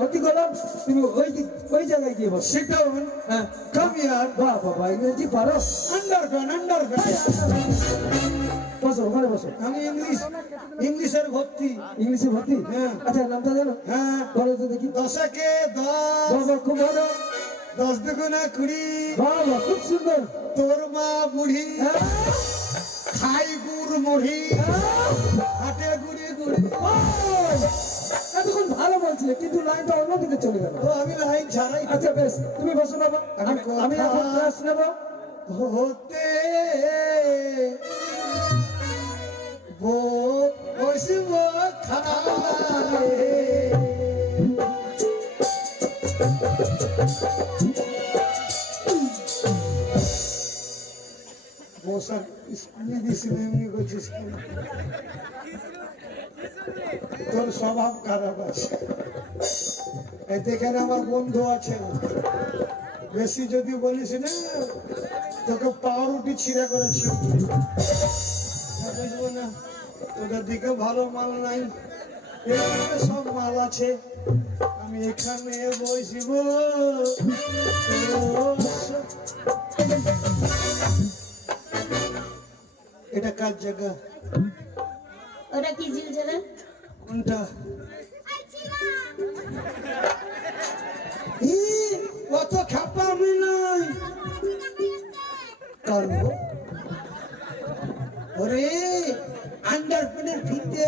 ভর্তি করলাম, তুমি ওই জায়গায় গিয়ে বসো। Sit down. হ্যাঁ, Come here. বাহ বাবা, ইংরেজি পারো। Underground. বসো, ওখানে বসো। আমি ইংলিশের ভর্তি। ইংলিশে ভর্তি? হ্যাঁ। আচ্ছা, নামটা জানো? হ্যাঁ। বলো তো দেখি। দশকে 10, বাবা, খুব ভালো। 10 দুগুণে 20, বাবা, খুব সুন্দর। তোর মা বুড়ি, হ্যাঁ, খাই গুড় মুড়ি, হ্যাঁ। হাটে গুড়ি। ওই, এতক্ষণ ভালো বলছিলে, কিন্তু লাইনটা অন্যদিকে চলে গেল। ও আমি লাইন ছাড়াই আচ্ছা বেশ, তুমি বসো বাবা, আমি এখন ক্লাস নেবো। হতে বসব খালে। বসার স্কুলে দিছিল এমনি করছিস কেন? তোর স্বভাব খারাপ আছে। এই এখানে আমার বন্ধু আছে, বেশি যদি বলিস না তোকে পাউরুটি ছিঁড়ে করেছি। বুঝবো না, তোদের দিকে ভালো মাল নাই, এখানে সব মাল আছে। আমি এখানে বসব। এটা কার জায়গা? ওটা কি ঝিল ঝেলে? কোনটা? অত খাপা আমি নাই। কারণ ওরে আন্ডারপ্যান্টের ফিতে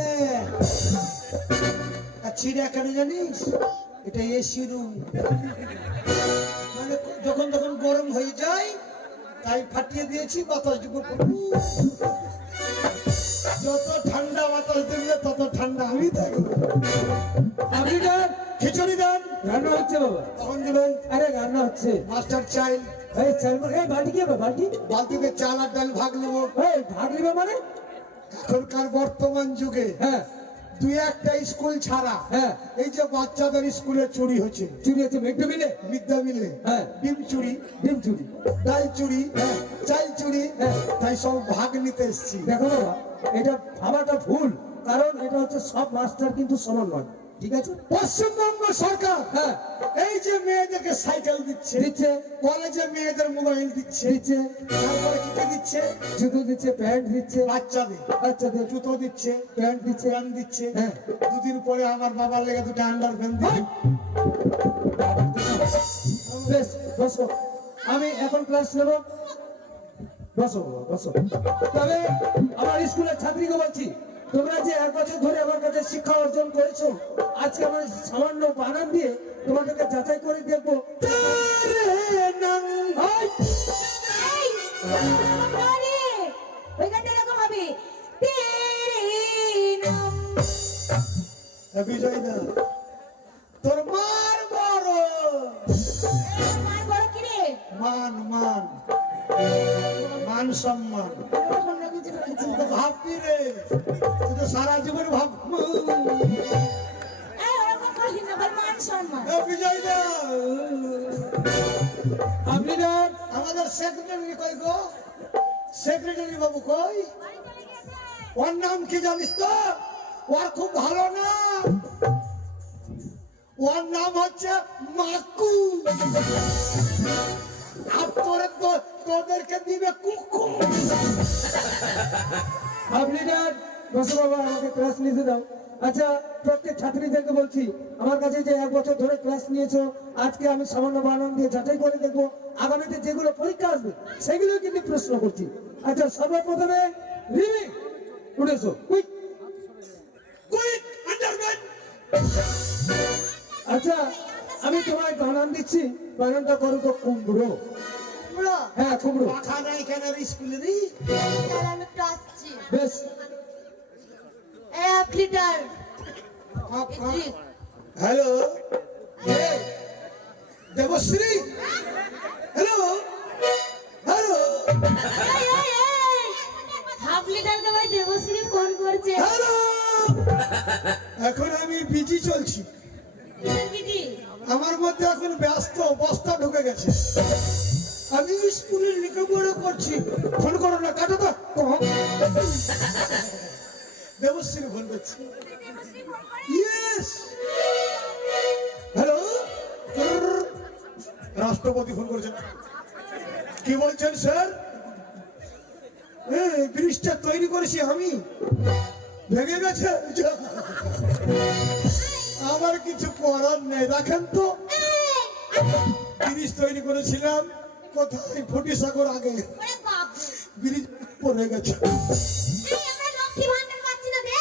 আর ছিঁড়া কেন জানিস? এটা এসি রুম, মানে যখন তখন গরম হয়ে যায় তাই ফাটিয়ে দিয়েছি। বাতাস ঢুকে যত ঠান্ডা বাতাস দেখবে তত ঠান্ডা আমি থাকবো। আপনি দেন, খিচুড়ি দেন। রান্না হচ্ছে বাবা। তখন দেবেন। আরে রান্না হচ্ছে। মাস্টার চাই। এই চাল, এই বালতি কি হবে? বালতি? বালতিতে চাল আর ডাল ভাগ নেবো। এই ভাগ নিবে মানে? এখনকার বর্তমান যুগে হ্যাঁ, দুই একটা স্কুল ছাড়া হ্যাঁ। এই যে বাচ্চাদের স্কুলে চুরি হচ্ছে, চুরি হচ্ছে মিড ডে মিলে? মিড ডে মিলে হ্যাঁ। ডিম চুরি, ডিম চুরি। ডাল চুরি, হ্যাঁ। চাল চুরি, হ্যাঁ। তাই সব ভাগ নিতে এসছি। দেখো বাবা, এটা ভাবাটা ভুল, কারণ এটা হচ্ছে সব মাস্টার কিন্তু সমান নয়, ঠিক আছে? পশ্চিমবঙ্গ সরকার হ্যাঁ, এই যে মেয়েদেরকে সাইকেল দিচ্ছে, দিচ্ছে, কলেজে মেয়েদের মোবাইল দিচ্ছে, দিচ্ছে, তারপরে কি কি দিচ্ছে? জুতো দিচ্ছে, প্যান্ট দিচ্ছে, বাচ্চাদের বাচ্চাদের জুতো দিচ্ছে, প্যান্ট দিচ্ছে। প্যান্ট দিচ্ছে। হ্যাঁ। দুদিন পরে আমার বাবার লেগে দুটো আন্ডার প্যান্ট দিচ্ছে। বেশ, বসো, আমি এখন ক্লাস নেব। বসো বাবা, বসো। তবে আমার স্কুলের ছাত্রীকে বলছি, তোমরা যে 1 বছর ধরে আমার কাছে শিক্ষা অর্জন করেছো, আজকে আমার সামান্য বানান দিয়ে তোমাদেরকে যাচাই করে দেখবো। ওইখানটা এরকম হবে, তেরে নাম। বিজয় দা, তোর মার বড় মার বড় কি রে? মান সম্মান। তুই তো ভাববি রে, তুই তো সারা জীবন ভাব। ওরকম করিস না, বল মান সম্মান। বিজয় দা, আপনি না? আমাদের সেক্রেটারি কই গো? সেক্রেটারি বাবু কই? ওর নাম কি জানিস তো? ওর খুব ভালো নাম, ওর নাম হচ্ছে মাকু। আর তোদেরকে দিবে কুকু। আপনি না? বসো বাবা, আমাকে ক্লাস নিতে দাও। আচ্ছা, প্রত্যেক ছাত্রীদেরকে বলছি, আমার কাছে যে 1 বছর ধরে ক্লাস নিয়েছো, আজকে আমি সামান্য বানান দিয়ে যাচাই করে দেখবো। আগামীতে যেগুলো পরীক্ষা আসবে সেগুলো কিন্তু প্রশ্ন করছি। আচ্ছা, সর্বপ্রথমে রিমি, উঠেছো, কুইক। আচ্ছা, আমি তোমায় বানান দিচ্ছি, বানানটা করো তো কুমড়ো। হ্যাঁ, কুমড়ো। পাখা নাই কেন স্কুলে রে? তাহলে আমি একটু আসছি। বেশ। 1 litre. Hello, Debashree, hello hello half litre কে ভাই দেবশ্রী ফোন করছে। হ্যালো, এখন আমি বিজি চলছি। দিদি, আমার মধ্যে এখন ব্যস্ত বস্তা ঢুকে গেছে। আমি স্কুলে লেখাপড়া করছি। ফোন করো না, কাটো তো। দেবশ্রী ফোন করছি। Yes, hello. রাষ্ট্রপতি ফোন করেছেন। কি বলছেন স্যার? ব্রিজটা তৈরি করেছি আমি, ভেঙে গেছে। আমার কিছু করার নেই, রাখেন তো। ব্রিজ তৈরি করেছিলাম কোথায়? ফটিসাগর আগে ওরে বাপরে ব্রিজ পড়ে গেছে। এই আমরা লক্ষ্মী ভান্ডার পাচ্ছি না রে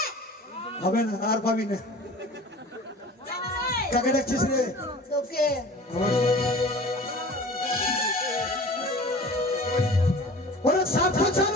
হবে না, আর পাবি না। কাকে ডাকছিস রে? তোকে ওরে সাত বছর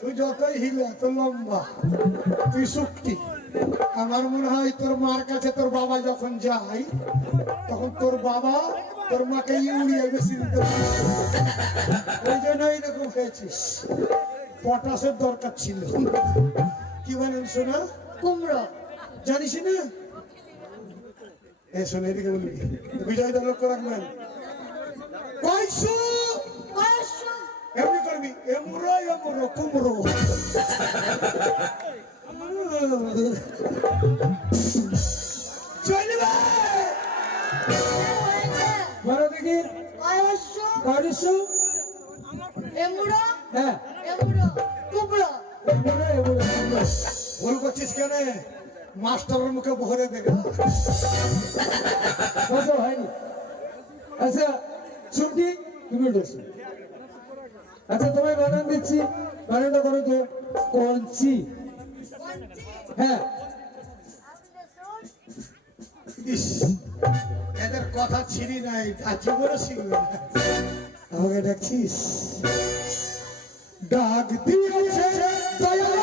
তুই যতই হিলে এত লম্বা, তুই শক্তি। আমার মনে হয় তোর মার কাছে তোর বাবা যখন যায়, তখন তোর বাবা তোর মাকে ইউরিয়া বেশি দিতে পারে। ওই জন্য এরকম হয়েছিস। পটাশের দরকার ছিল। কি বলেন শোনা? কুমড়ো জানিস না? এ শোনে, এদিকে বলবি, বিজয়টা লক্ষ্য রাখবেন। কয়শো কয়শো এমনি করবি, এমুরো এমুরো কুমড়ো। চলবে। বলো দেখি কয়শো কয়শো? এমুড়ো হ্যাঁ, এমুড়ো কুমড়ো এমুড়ো, এমুড়ো, এমুড়ো। ভুল করছিস কেন? মাস্টারের মুখে ভরে দেখা। বসো, হয়নি। আচ্ছা ছুটি, তুমি বসো। আচ্ছা তোমায় বানান দিচ্ছি, বানানটা করো তো। কঞ্চি। হ্যাঁ, ইস, এদের কথা ছিঁড়ি নাই, জীবনে শিখবে না। আমাকে ডাকছিস? ডাক দিয়েছে দয়াল।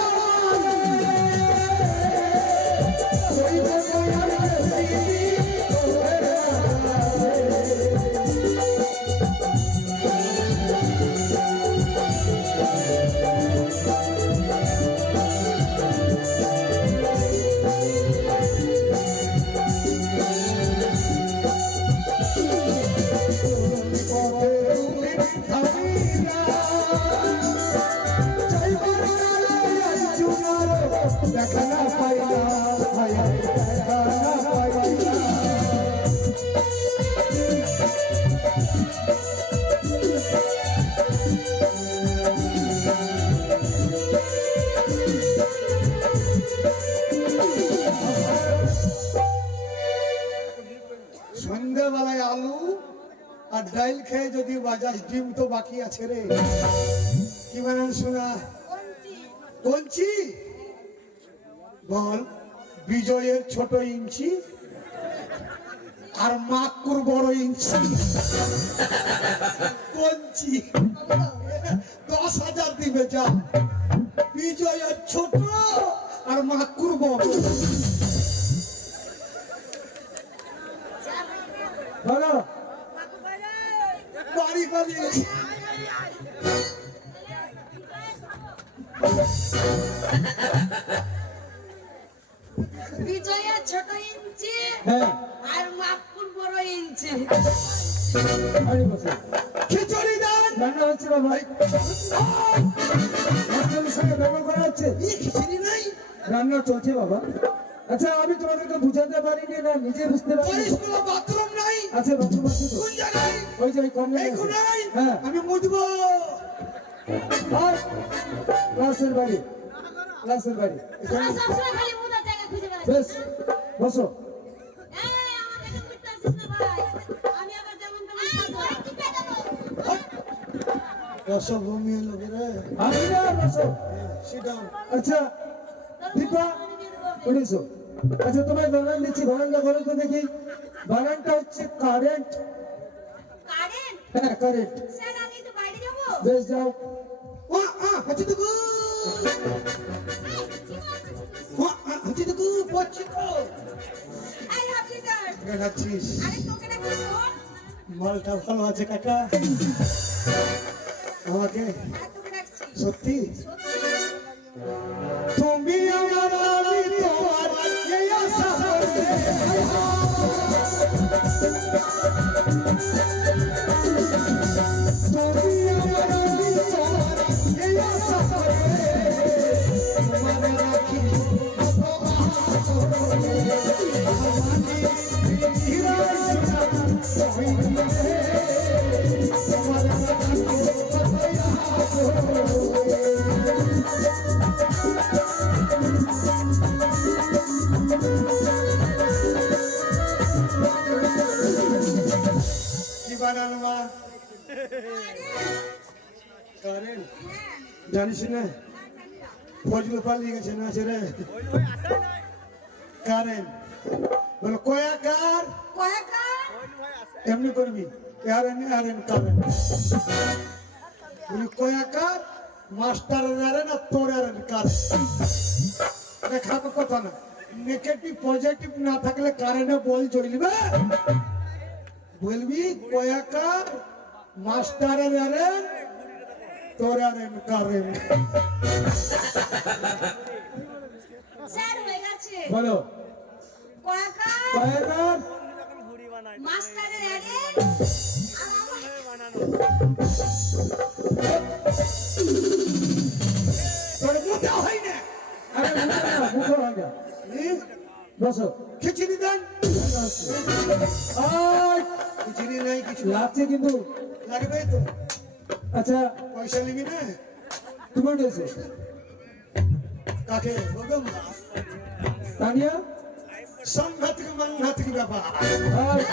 দেখা না পাইলা, দেখা না পাইলা। সন্ধ্যাবেলায় আলু আর ডাইল খেয়ে যদি বাজাস, ডিম তো বাকি আছে রে। কি বানান শোনা? কঞ্চি। বল, বিজয়ের ছোট ইঞ্চি আর মাকুর বড় ইঞ্চি। কঞ্চি 10,000 দিবে যা। বিজয়ের ছোট আর মাকুর বড়। বলো। বাড়ি পালিয়ে গেছে। বিজয়া ছোট ইঞ্চি হ্যাঁ, আর মাপুর বড় ইঞ্চি বাড়ি বসো। খিচুড়ি দেন। রান্না হচ্ছে বাবা, মাস্টারের সঙ্গে ব্যবহার করা হচ্ছে। খিচুড়ি নাই। রান্না চলছে বাবা। আচ্ছা আমি তোমাদেরকে বুঝাতে পারিনি না, নিজে বুঝতে পারি। পরিষ্কার বাথরুম নাই। আচ্ছা বাথরুম আছে তো? কোন জায়গায়? ওই যে ওই কর্নারে এই আছে। কোনায়? হ্যাঁ, আমি মুদবো। আর ক্লাসের বাড়ি, ক্লাসের বাড়ি। তোরা সবসময় খালি মুদার জায়গা খুঁজে বেড়াচ্ছিস বেশ, বসো। এই আমার দেখে বুঝতে পারছিস না ভাই আমি আবার যেমন তেমন খাবো কি পেটাবো অসব ভূমি লোকের। আমি না, বসো। Sit down. আচ্ছা দীপা, উঠেছো। আচ্ছা তোমায় বানান দিচ্ছি, বানানটা বলো তো দেখি। বানানটা হচ্ছে কারেন্ট। কারেন্ট হ্যাঁ, কারেন্ট। স্যার আমি তো বাইরে যাবো বেশ যাও। হচ্ছে তো গো। হচ্ছে তো গো, পড়ছি তো। এই আপনি স্যার দেখাচ্ছিস আরে তোকে নাকি শোন মালটা ভালো আছে কাকা। আমাকে আর তোকে ডাকছি সত্যি সত্যি তুমি তুমি আমার অন্তর এই আশা করে তোমার রাখি কি বানানো মা কারেন জানিস না ফজলু পালিয়ে গেছে না রে কারেন বলো কয়াকার কয়াকার এমনি করবি কারেন কারেন বলি কয়াকার মাস্টার আরেন আর তোর আরেন কারেন খাটো কথা না নেগেটিভ পজিটিভ না থাকলে কারেন্টে বল চলবে বলবি কয়াকার মাস্টার আরেন তোর আরেন কারেন স্যার হয়ে গেছে বলো কয়াকার কয়াকার মাস্টারের আরে তোর মুখে হয় না আরে মুখে হয় না বসো খিচুড়ি দেন আয় খিচুড়ি নাই কিছু লাগছে কিন্তু লাগবে তো আচ্ছা পয়সা নিবি না তুমি উঠেছো কাকে বললাম তানিয়া সংঘাতিক মাংঘাতিক ব্যাপার আয়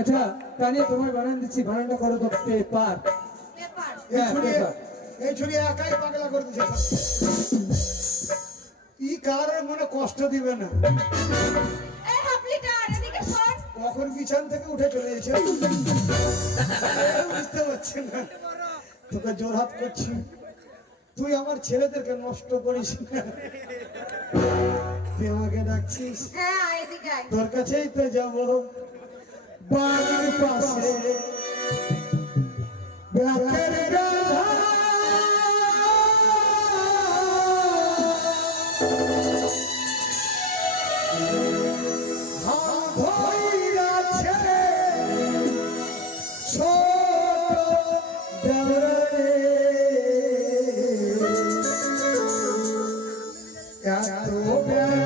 আচ্ছা তানিয়া তোমার বানান দিচ্ছি বানানটা করো তো পেপার পেপার এই ছুরি একাই পাগলা করে দিচ্ছে ই কারোর মনে কষ্ট দিবে না এই হাফ লিটার এদিকে শোন কখন বিছান থেকে উঠে চলে গেছে বুঝতে পারছি না তোকে জোরহাত করছি তুই আমার ছেলেদেরকে নষ্ট করিস না তুই আমাকে ডাকছিস হ্যাঁ এদিকে আয় তোর কাছেই তো যাব বাড়ির পাশে রাতের বেলা হাত ধইরা ছেড়ে ছোট দেওরে এত বেলা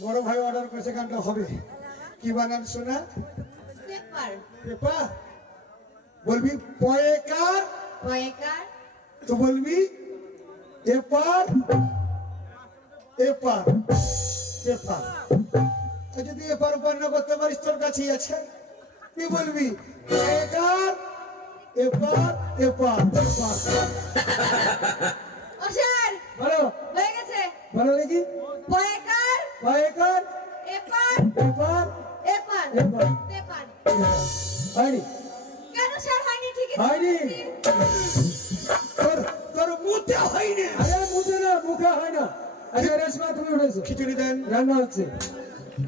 বড় ভাই অর্ডার করেছে গানটা হবে কি বানান শোনা পেপার পেপার বলবি পয়েকার কয়াকার তো বলবি এপার এপার পেপার আর যদি এপার ওপার না করতে পারিস তোর কাছেই আছে তুই বলবি পয়েকার এপার এপার এপার ও স্যার বলো হয়ে গেছে বলো দেখি কয়াকার কয়াকার এপার পেপার এপার এপার পেপার হয়নি কেন স্যার হয়নি ঠিকই তো হয়নি। বলছি। তোর তোর মুখে হয় না আরে মুখে না মুখে হয় না আচ্ছা রেশমা তুমি উঠেছো খিচুড়ি দেন রান্না হচ্ছে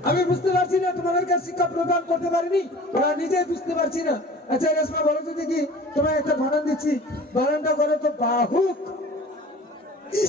আমি বুঝতে পারছি না তোমাদেরকে শিক্ষা প্রদান করতে পারিনি ওরা নিজেই বুঝতে পারছি না আচ্ছা রেশমা বলো তো দেখি তোমায় একটা বানান দিচ্ছি বানানটা করো তো বাহুক